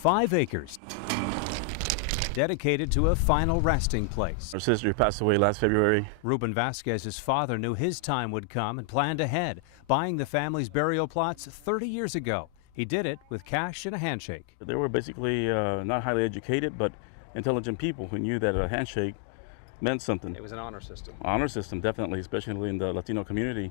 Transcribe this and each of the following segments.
5 acres dedicated to a final resting place. Our sister passed away last February. Ruben Vasquez's father knew his time would come and planned ahead, buying the family's burial plots 30 years ago. He did it with cash and a handshake. They were basically not highly educated, but intelligent people who knew that a handshake meant something. It was an honor system. Honor system, definitely, especially in the Latino community.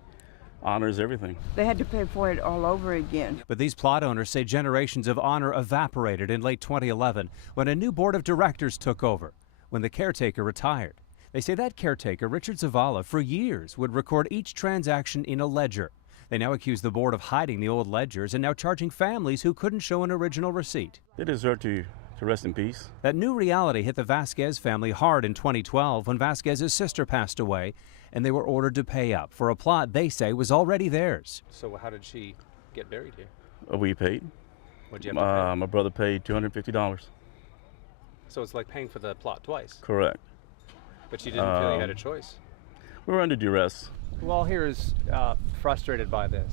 Honors everything. They had to pay for it all over again. But these plot owners say generations of honor evaporated in late 2011 when a new board of directors took over, when the caretaker retired. They say that caretaker, Richard Zavala, for years would record each transaction in a ledger. They now accuse the board of hiding the old ledgers and now charging families who couldn't show an original receipt. They deserve to rest in peace. That new reality hit the Vasquez family hard in 2012 when Vasquez's sister passed away, and they were ordered to pay up for a plot they say was already theirs. So how did she get buried here? We paid. What'd you have to pay? My brother paid $250. So it's like paying for the plot twice. Correct. But you didn't feel you had a choice. We were under duress. Well, here is frustrated by this.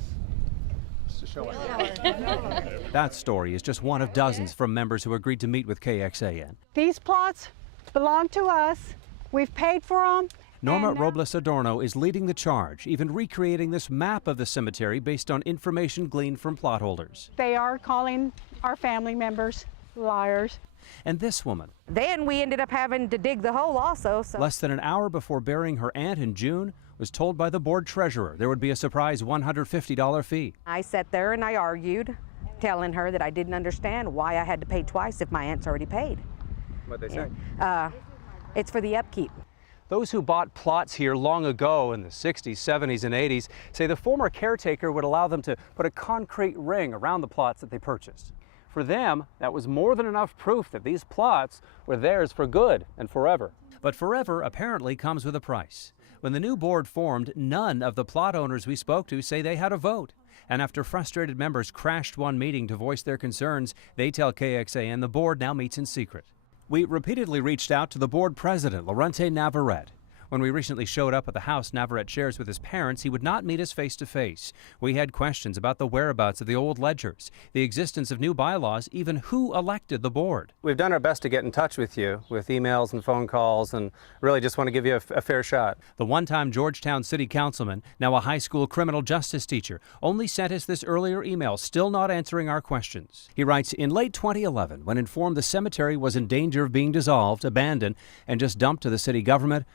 Just to show it. That story is just one of dozens from members who agreed to meet with KXAN. These plots belong to us. We've paid for them. Norma Robles Adorno is leading the charge, even recreating this map of the cemetery based on information gleaned from plot holders. They are calling our family members liars. And this woman, Then we ended up having to dig the hole also. So. less than an hour before burying her aunt in June, was told by the board treasurer there would be a surprise $150 fee. I sat there and I argued, telling her that I didn't understand why I had to pay twice if my aunt's already paid. What'd they say? It's for the upkeep. Those who bought plots here long ago in the 60s, 70s, and 80s say the former caretaker would allow them to put a concrete ring around the plots that they purchased. For them, that was more than enough proof that these plots were theirs for good and forever. But forever apparently comes with a price. When the new board formed, none of the plot owners we spoke to say they had a vote. And after frustrated members crashed one meeting to voice their concerns, they tell KXAN the board now meets in secret. We repeatedly reached out to the board president, Lorente Navarrete. When we recently showed up at the house Navarrete shares with his parents, he would not meet us face to face. We had questions about the whereabouts of the old ledgers, the existence of new bylaws, even who elected the board. We've done our best to get in touch with you with emails and phone calls, and really just want to give you a fair shot. The one-time Georgetown city councilman, now a high school criminal justice teacher, only sent us this earlier email, still not answering our questions. He writes, in late 2011, when informed the cemetery was in danger of being dissolved, abandoned, and just dumped to the city government,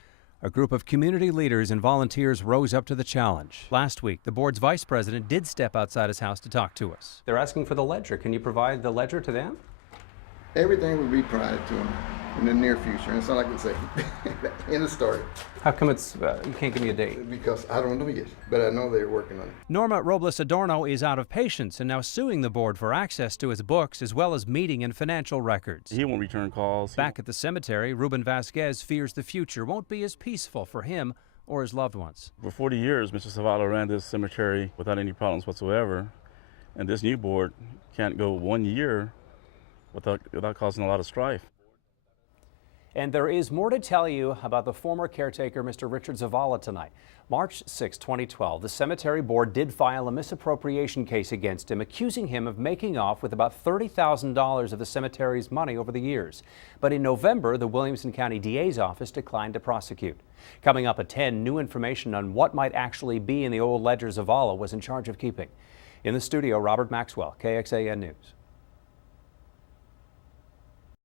a group of community leaders and volunteers rose up to the challenge. Last week, the board's vice president did step outside his house to talk to us. They're asking for the ledger. Can you provide the ledger to them? Everything will be provided to them in the near future. That's all I can say. End of story. How come it's you can't give me a date? Because I don't know yet, but I know they're working on it. Norma Robles Adorno is out of patience and now suing the board for access to his books as well as meeting and financial records. He won't return calls. Back at the cemetery, Ruben Vasquez fears the future won't be as peaceful for him or his loved ones. For 40 years, Mr. Zavala ran this cemetery without any problems whatsoever, and this new board can't go 1 year without causing a lot of strife. And there is more to tell you about the former caretaker, Mr. Richard Zavala, tonight. March 6, 2012, the cemetery board did file a misappropriation case against him, accusing him of making off with about $30,000 of the cemetery's money over the years. But in November, the Williamson County DA's office declined to prosecute. Coming up at 10, new information on what might actually be in the old ledger Zavala was in charge of keeping. In the studio, Robert Maxwell, KXAN News.